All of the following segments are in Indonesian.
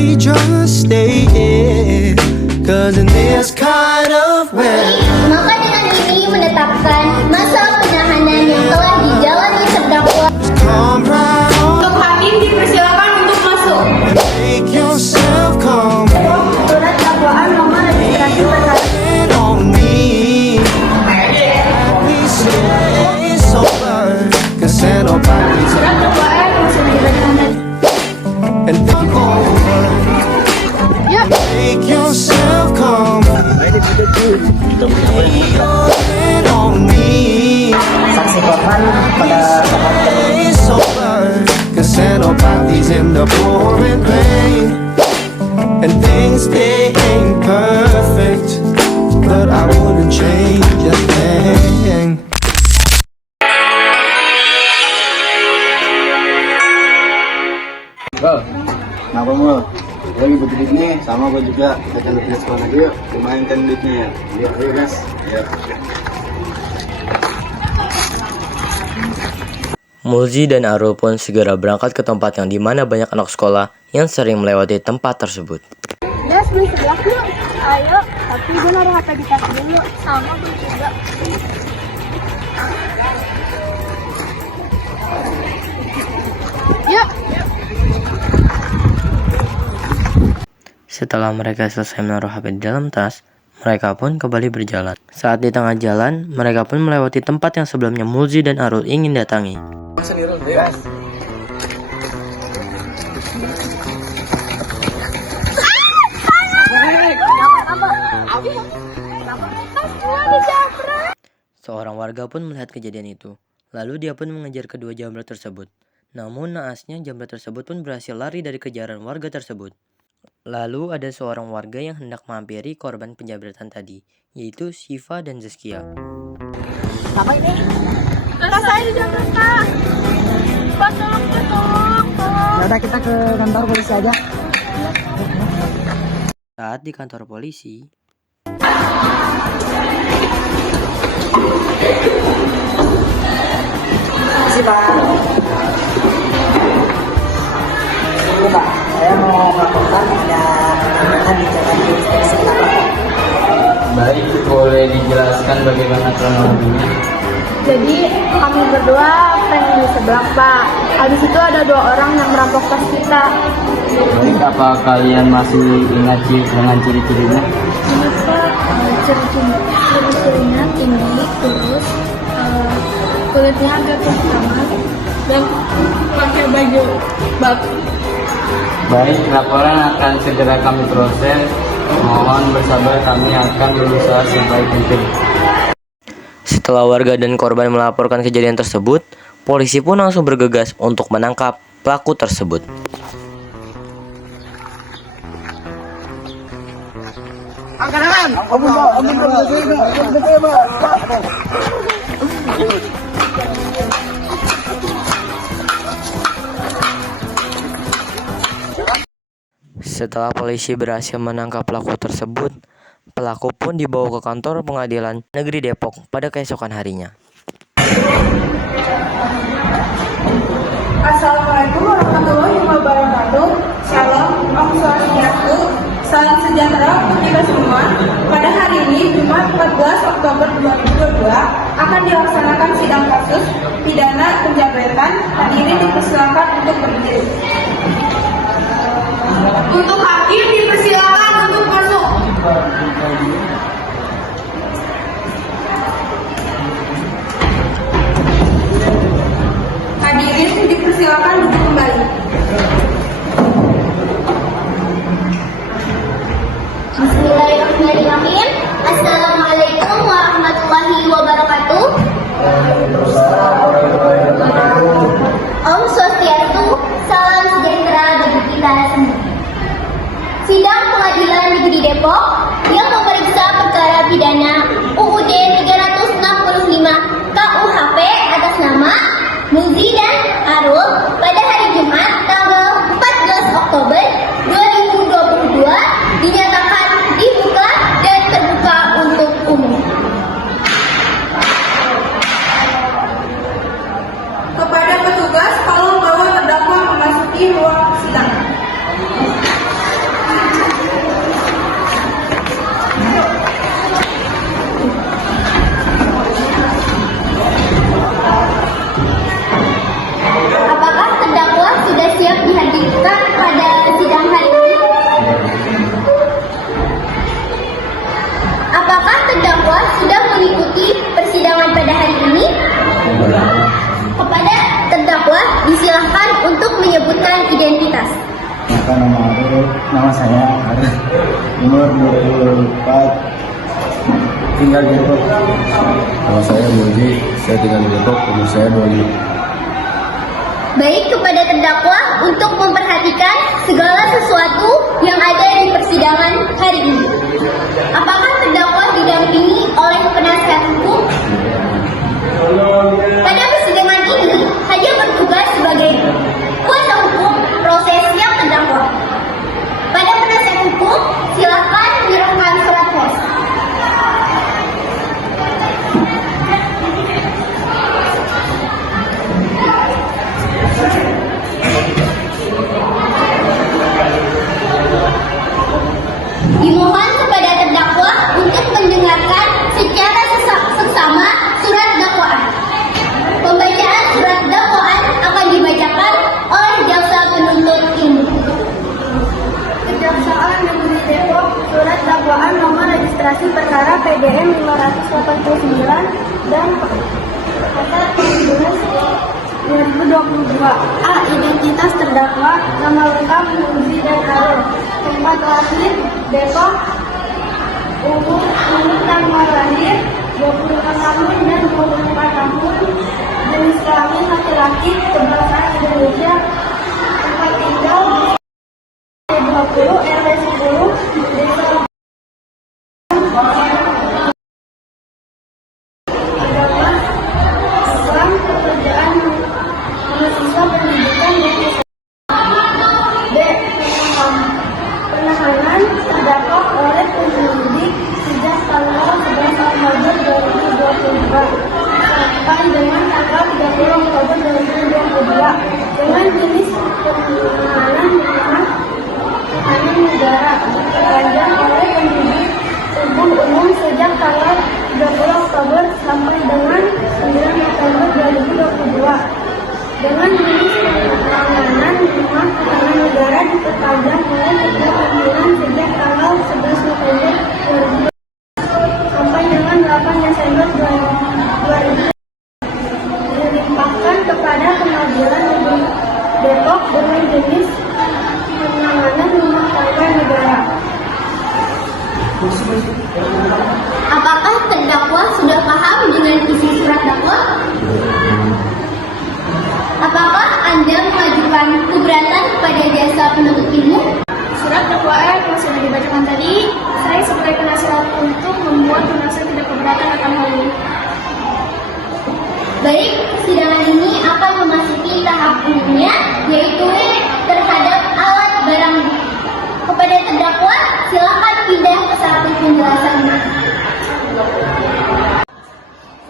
we just stay here? Cause in this kind of weather. Maka dengan ini menetapkan masa penahanan yang telah dijalani terdakwa. Come right on, Untuk hakim dipersilakan untuk masuk. make yourself calm. Surat dakwaan nomor registrasi perkara. It on me. Please say it's over. Cause nobody's Surat dakwaan masih dilaksanakan. and come over. Make yourself calm. It on me. Saksi korban pada It's over. Cause nobody's in the pouring rain. And things they ain't perfect, but I wouldn't change a thing. Bro, kenapa Mul? Gue lagi butuh duit nih, sama gue juga. Kita cari duit sekolah lagi yuk. Lumayan kan duitnya ya. Yuk, ayo guys. Yuk. Mulzi dan Arul pun segera berangkat ke tempat yang dimana banyak anak sekolah yang sering melewati tempat tersebut. Des, beli sebelah yuk. Ayo, tapi gue naruh HP di tas dulu. Sama gue juga. Yuk. Setelah mereka selesai menaruh HP di dalam tas, mereka pun kembali berjalan. Saat di tengah jalan, mereka pun melewati tempat yang sebelumnya Mulzi dan Arul ingin datangi. Seorang warga pun melihat kejadian itu. Lalu dia pun mengejar kedua jambret tersebut. Namun naasnya jambret tersebut pun berhasil lari dari kejaran warga tersebut. Lalu ada seorang warga yang hendak menghampiri korban penjambretan tadi, yaitu Syifa dan Zaskia. Apa ini? Tas saya di jambret, Kak. Pak, tolong. Yaudah kita ke kantor polisi aja. Saat di kantor polisi, Makasih Pak. Ini Pak, saya mau melaporkan ada penambahan di jalan Inspeksi 8. Baik, boleh dijelaskan bagaimana kronologinya? Jadi kami berdua prank di sebelah, Pak. Habis itu ada 2 orang yang merampok tas kita. Baik, apa kalian masih ingat dengan ciri-cirinya? Ini Pak, ciri-cirinya tinggi, terus kulitnya agak kehitaman dan pakai baju batu. Baik, laporan akan segera kami proses. Mohon bersabar, kami akan berusaha sebaik mungkin. setelah warga dan korban melaporkan kejadian tersebut, polisi pun langsung bergegas untuk menangkap pelaku tersebut. Setelah polisi berhasil menangkap pelaku tersebut, pelaku pun dibawa ke kantor pengadilan negeri Depok pada keesokan harinya. Assalamualaikum warahmatullahi wabarakatuh. Shalom, Om Swastiastu, salam sejahtera untuk kita semua. Pada hari ini, Jumat 14 Oktober 2022, akan dilaksanakan sidang kasus pidana penjabretan. Hadirin dipersilakan untuk berdiri. Untuk hakim dipersilakan untuk masuk. Hadirin dipersilakan duduk kembali. Bismillahirrahmanirrahim. Assalamualaikum warahmatullahi wabarakatuh. Om Swastiastu, salam sejahtera bagi kita semua. Sidang Pengadilan Negeri Depok yang memeriksa perkara pidana UUD 365 KUHP atas nama Mulzi dan Arul pada hari Jumat tanggal 14 Oktober 2022 dinyatakan dibuka dan terbuka untuk umum. Kepada petugas, tolong bawa terdakwa memasuki ruang sidang. Nama saya Arif, umur 24, tinggal di Depok. Nama saya Budi, saya tinggal di Depok, umur saya 25. Baik kepada terdakwa untuk memperhatikan segala sesuatu yang ada di persidangan hari ini. Apakah terdakwa didampingi oleh penasihat hukum? Pada persidangan ini hanya bertugas sebagai kuasa hukum proses yang terdakwa. Pada penasihat hukum, silakan menyerahkan surat kuasa. Dimohon kepada terdakwa untuk mendengarkan secara seksama surat dakwaan. Pembacaan surat dakwaan akan dibacakan oleh jaksa penuntut umum. Kejaksaan Negeri Depok, surat dakwaan nomor registrasi perkara PDM 589 dan pasal 2022. A. Identitas terdakwa, nama lengkap Nurdi dan Harun, tempat lahir Depok, umur tanggal lahir 26 tahun dan 24 tahun, jenis kelamin laki-laki, kebanggaan Indonesia, tempat tinggal di 20 RW 10 Desa agama Islam, pekerjaan mahasiswa pendidikan B. Penahanan terdakwa oleh penyidik sejak tanggal 11 Oktober 2022 sampai dengan tanggal 30 Oktober 2022 dengan jenis penahanan tahanan negara diperpanjang oleh penyidik umum sejak tanggal 30 Oktober sampai dengan 9 November 2022 dengan jenis penanganan rumah tahanan negara diperpanjang oleh Ketua Pimpinan sejak tanggal 11 November 2020 sampai dengan 8 Desember 2020 dilimpahkan kepada Pengadilan Negeri Depok dengan jenis penanganan rumah tangga negara. Apakah terdakwa sudah paham dengan isi surat dakwah? Apakah Anda mengajukan keberatan kepada jasa penuntut ilmu? Surat dakwaan yang sudah dibacakan tadi, saya sebagai penasihat untuk membuat merasa tidak keberatan akan hal ini. Baik, persidangan ini akan memasuki tahap umumnya, yaitu terhadap alat barang bukti. Kepada terdakwa, silakan pindah ke satu penjelasan.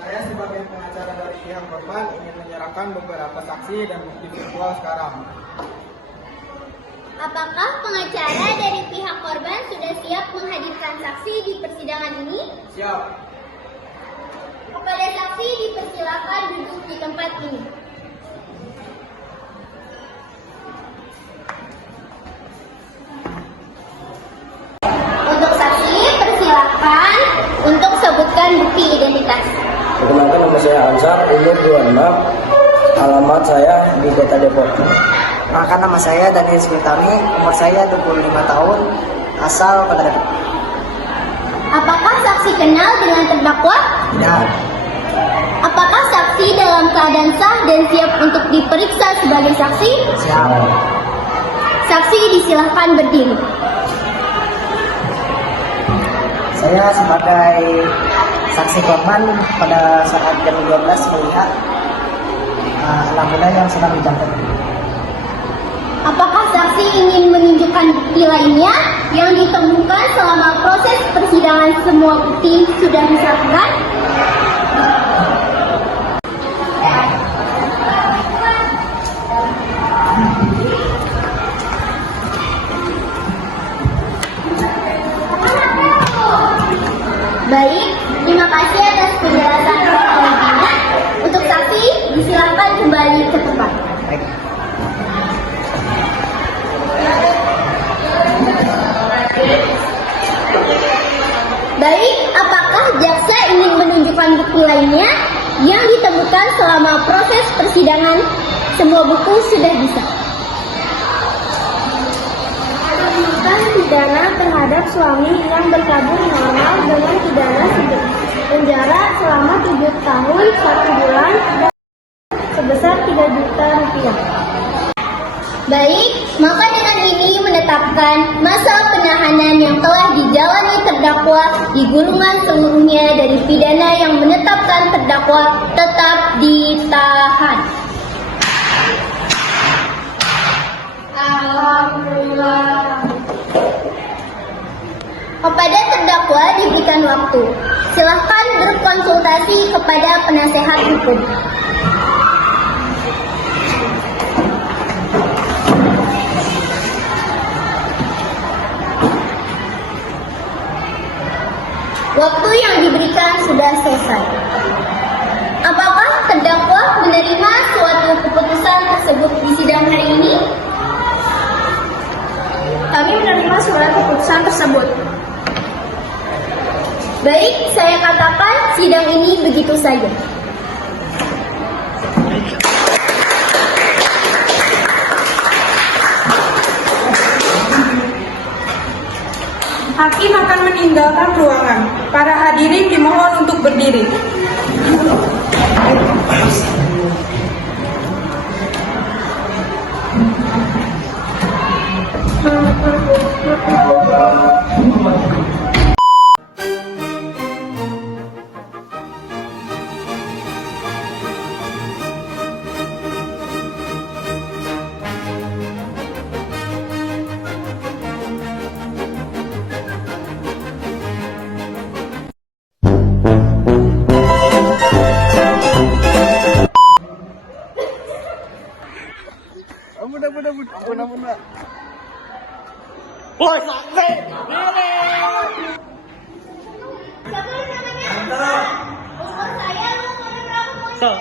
Saya sebagai pengacara dari pihak korban ingin menyerahkan beberapa saksi dan bukti virtual sekarang. Apakah pengacara dari pihak korban sudah siap menghadirkan saksi di persidangan ini? Siap. Kepada saksi dipersilakan duduk di tempat ini. Untuk saksi, persilakan untuk sebutkan bukti identitas. Perkenalkan, nama saya Ansar, umur 26, alamat saya di Kota Depok. Perkenalkan, nama saya Daniel Smitami, umur saya 25 tahun, asal Kota Depok. Apakah saksi kenal dengan terdakwa? Tidak. Apakah saksi dalam keadaan sah dan siap untuk diperiksa sebagai saksi? Siap. Saksi disilahkan berdiri. Saya sebagai saksi korban pada saat jam 12 melihat lampunya yang sedang dijangkau. Apakah saksi ingin menunjukkan bukti lainnya yang ditemukan selama proses persidangan? Semua bukti sudah diserahkan. Baik, terima kasih atas penjelasan lengkapnya. Untuk saksi, disilakan kembali ke tempat. Baik, apakah jaksa ingin menunjukkan bukti lainnya yang ditemukan selama proses persidangan? Semua buku sudah bisa. terhadap suami yang berkabung normal dengan pidana penjara selama 7 tahun 1 bulan dan sebesar 3 juta rupiah. Baik, maka dengan ini menetapkan masa penahanan yang telah dijalani terdakwa di gulungan seluruhnya dari pidana yang menetapkan terdakwa tetap ditahan. Alhamdulillah. Kepada terdakwa diberikan waktu. Silahkan berkonsultasi kepada penasehat hukum. Waktu yang diberikan sudah selesai. Apakah terdakwa menerima suatu keputusan tersebut di sidang hari ini? Kami menerima surat keputusan tersebut. Baik, saya katakan sidang ini begitu saja. Hakim akan meninggalkan ruangan. Para hadirin dimohon untuk berdiri. Siapa namanya? Umur saya lu berapa?